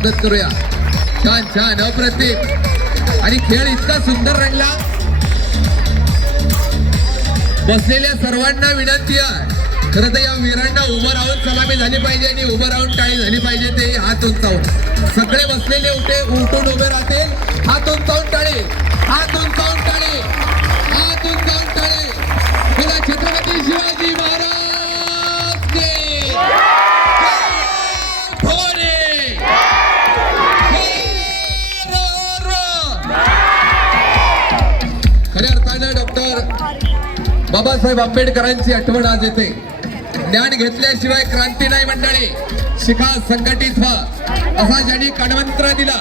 स्वागत करूया. छान छान अप्रतिम आणि खेळ इतका सुंदर रंगला. बसलेल्या सर्वांना विनंती आहे, खरं तर या वीरांना उभं राहून सलामी झाली पाहिजे आणि उभं राहून टाळी झाली पाहिजे. ते हात उंचावून सगळे बसलेले उठून उभे राहतील. हात उंचावून टाळी, हात उंचावून टाळी, हात उंचावून टाळी. बोला छत्रपती शिवाजी महाराज की भोरे. खऱ्या अर्थानं डॉक्टर बाबासाहेब आंबेडकरांची आठवण आज येते. ज्ञान घेतल्याशिवाय क्रांती नाही मंडळी. शिका संघटित व्हा असा ज्यांनी कणमंत्र दिला